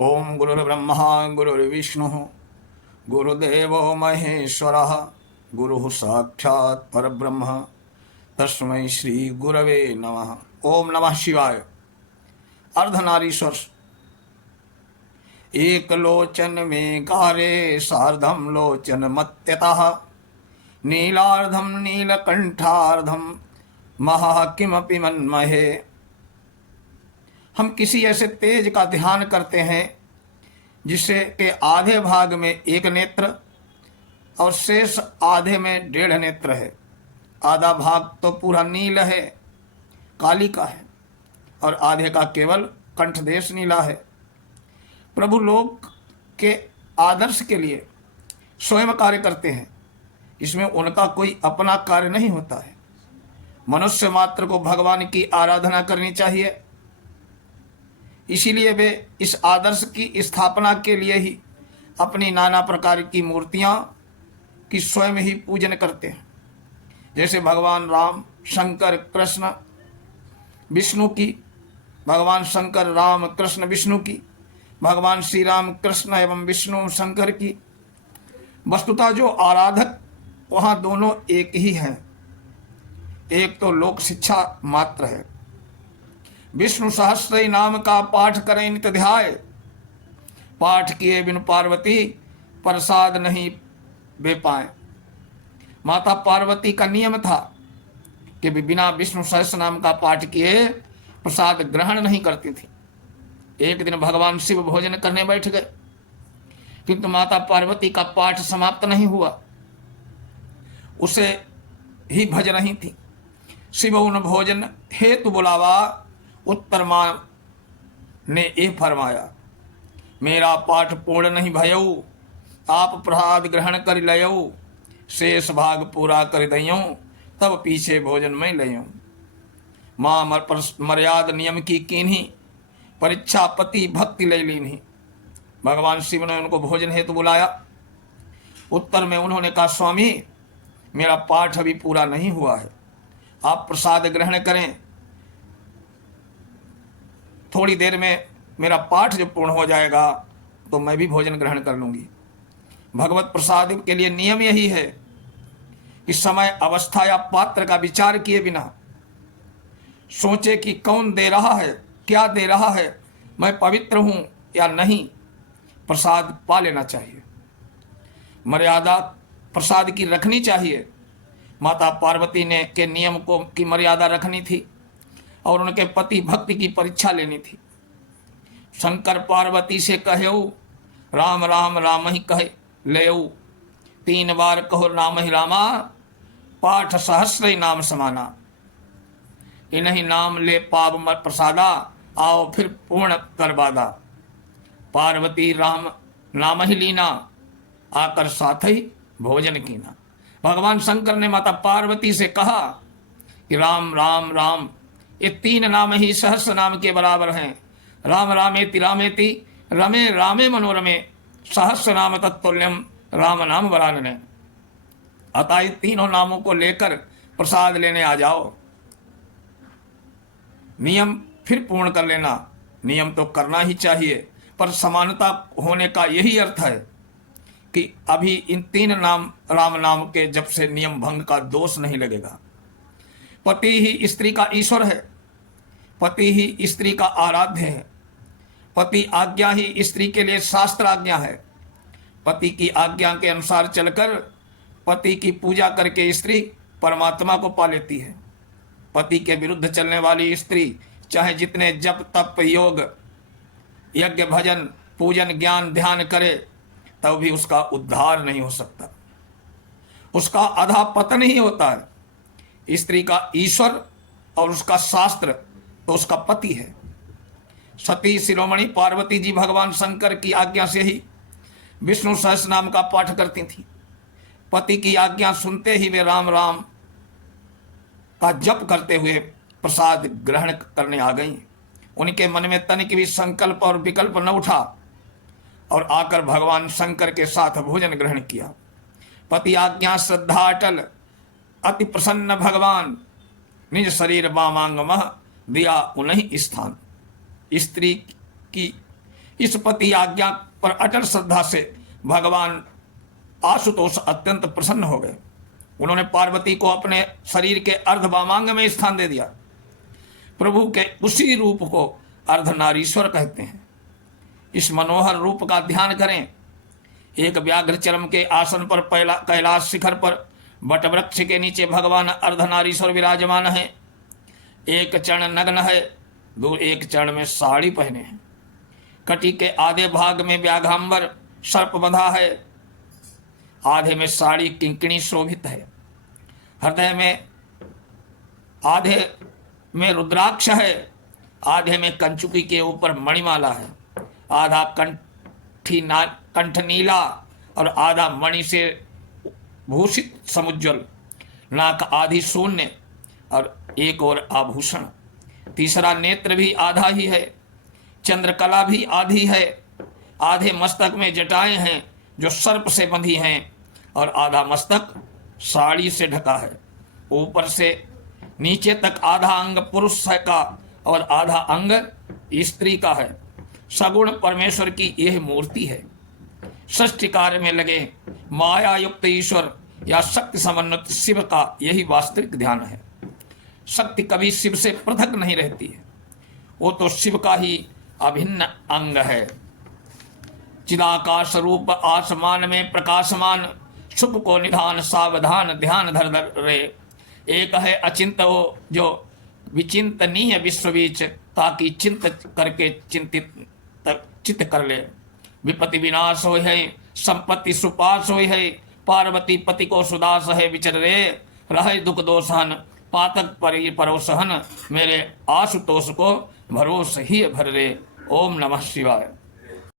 ओम गुरुर्ब्रह्मा गुरुर्विष्णु गुरुदेवो महेश्वरः गुरुः साक्षात् परब्रह्म तस्मै श्री गुरवे नमः। ओम नमः शिवाय। अर्धनारीश्वर एक लोचन में कारे सार्धम लोचन मत्यतः नीलार्धम नीलकंठार्धम महा किमपि मन्महे। हम किसी ऐसे तेज का ध्यान करते हैं जिससे के आधे भाग में एक नेत्र और शेष आधे में 1.5 नेत्र है। आधा भाग तो पूरा नील है, काली का है, और आधे का केवल कंठदेश नीला है। प्रभु लोक के आदर्श के लिए स्वयं कार्य करते हैं, इसमें उनका कोई अपना कार्य नहीं होता है। मनुष्य मात्र को भगवान की आराधना करनी चाहिए, इसीलिए वे इस आदर्श की स्थापना के लिए ही अपनी नाना प्रकार की मूर्तियां की स्वयं ही पूजन करते हैं। जैसे भगवान राम, शंकर, कृष्ण, विष्णु की, भगवान शंकर, राम, कृष्ण, विष्णु की, भगवान श्री राम, कृष्ण एवं विष्णु, शंकर की। वस्तुतः जो आराधक वहाँ दोनों एक ही हैं। एक तो लोक शिक्षा मात्र है। विष्णु सहस्त्र नाम का पाठ करें नित ध्याय, पाठ किए बिन पार्वती प्रसाद नहीं बे पाए। माता पार्वती का नियम था कि बिना विष्णु सहस्त्र नाम का पाठ किए प्रसाद ग्रहण नहीं करती थी। एक दिन भगवान शिव भोजन करने बैठ गए, किंतु माता पार्वती का पाठ समाप्त नहीं हुआ, उसे ही भज रही थी। शिव उन भोजन हेतु बुलावा, उत्तर मां ने ये फरमाया, मेरा पाठ पूर्ण नहीं भयऊ, आप प्रसाद ग्रहण कर लयऊ, शेष भाग पूरा कर दयऊ, तब पीछे भोजन में लयऊ। माँ मर्याद नियम की कीन्ही, परीक्षा पति भक्ति ले लीन्ही। भगवान शिव ने उनको भोजन हेतु बुलाया। उत्तर में उन्होंने कहा, स्वामी मेरा पाठ अभी पूरा नहीं हुआ है, आप प्रसाद ग्रहण करें, थोड़ी देर में मेरा पाठ जब पूर्ण हो जाएगा तो मैं भी भोजन ग्रहण कर लूंगी। भगवत प्रसाद के लिए नियम यही है कि समय, अवस्था या पात्र का विचार किए बिना सोचे कि कौन दे रहा है, क्या दे रहा है, मैं पवित्र हूं या नहीं, प्रसाद पा लेना चाहिए। मर्यादा प्रसाद की रखनी चाहिए। माता पार्वती ने के नियम को की मर्यादा रखनी थी और उनके पति भक्ति की परीक्षा लेनी थी। शंकर पार्वती से कहेऊ, राम राम राम ही कहे लेऊ, 3 बार कहो नाम ही रामा, पाठ सहस्र नाम समाना। इन्हीं नाम ले पाव मत प्रसादा, आओ फिर पूर्ण करवादा। पार्वती राम नाम ही लीना, आकर साथ ही भोजन कीना। भगवान शंकर ने माता पार्वती से कहा कि राम राम राम, ये 3 नाम ही सहस्र नाम के बराबर हैं। राम रामेति रामेति रमे रामे मनोरमे, सहस्र नाम तत्तुल्यम राम नाम वरानने। अतः इन तीनों नामों को लेकर प्रसाद लेने आ जाओ। नियम फिर पूर्ण कर लेना। नियम तो करना ही चाहिए, पर समानता होने का यही अर्थ है कि अभी इन 3 नाम राम नाम के जब से नियम भंग का दोष नहीं लगेगा। पति ही स्त्री का ईश्वर है, पति ही स्त्री का आराध्य है, पति आज्ञा ही स्त्री के लिए शास्त्र आज्ञा है। पति की आज्ञा के अनुसार चलकर पति की पूजा करके स्त्री परमात्मा को पा लेती है। पति के विरुद्ध चलने वाली स्त्री चाहे जितने जप तप योग यज्ञ भजन पूजन ज्ञान ध्यान करे, तब भी उसका उद्धार नहीं हो सकता, उसका अधा पतन ही होता है। स्त्री का ईश्वर और उसका शास्त्र तो उसका पति है। सती शिरोमणि पार्वती जी भगवान शंकर की आज्ञा से ही विष्णु सहस्त्र नाम का पाठ करती थी। पति की आज्ञा सुनते ही वे राम राम का जप करते हुए प्रसाद ग्रहण करने आ गई। उनके मन में तनिक भी संकल्प और विकल्प न उठा और आकर भगवान शंकर के साथ भोजन ग्रहण किया। पति आज्ञा श्रद्धा अटल, अति प्रसन्न भगवान निज शरीर वामांग मह दिया उन्हीं स्थान। स्त्री की इस पति आज्ञा पर अटल श्रद्धा से भगवान आशुतोष अत्यंत प्रसन्न हो गए। उन्होंने पार्वती को अपने शरीर के अर्ध वामांग में स्थान दे दिया। प्रभु के उसी रूप को अर्धनारीश्वर कहते हैं। इस मनोहर रूप का ध्यान करें। एक व्याघ्र चरम के आसन पर कैलाश शिखर पर वटवृक्ष के नीचे भगवान अर्धनारीश्वर विराजमान है। एक चरण नग्न है, एक चरण में साड़ी पहने हैं। कटी के आधे भाग में व्याघांबर सर्प बंधा है, आधे में साड़ी किंकिणी शोभित है। हृदय में आधे में रुद्राक्ष है, आधे में कंचुकी के ऊपर मणिमाला है। आधा कंठ नीला और आधा मणि से भूषित समुज्ज्वल। नाक आधी शून्य और एक और आभूषण। तीसरा नेत्र भी आधा ही है। चंद्रकला भी आधी है। आधे मस्तक में जटाएं हैं जो सर्प से बंधी हैं और आधा मस्तक साड़ी से ढका है। ऊपर से नीचे तक आधा अंग पुरुष का और आधा अंग स्त्री का है। सगुण परमेश्वर की यह मूर्ति है। षष्ठी कार्य में लगे माया युक्त ईश्वर या शक्ति समन्वित शिव का यही वास्तविक ध्यान है। शक्ति कभी शिव से पृथक नहीं रहती है, वो तो शिव का ही अभिन्न अंग है। चिदाकाश रूप आसमान में प्रकाशमान, सुख को निधान सावधान ध्यान धर धर रे। एक है अचिंत हो जो विचिंतनीय विश्व बीच, ताकि चिंत करके चित्त कर ले। विपत्ति विनाश हो है, संपत्ति सुपास हो है। पार्वती पति को सुदास है विचर रे। रहे दुख दोषहन पातक परोसहन, मेरे आशुतोष को भरोस ही भर रे। ओम नमः शिवाय।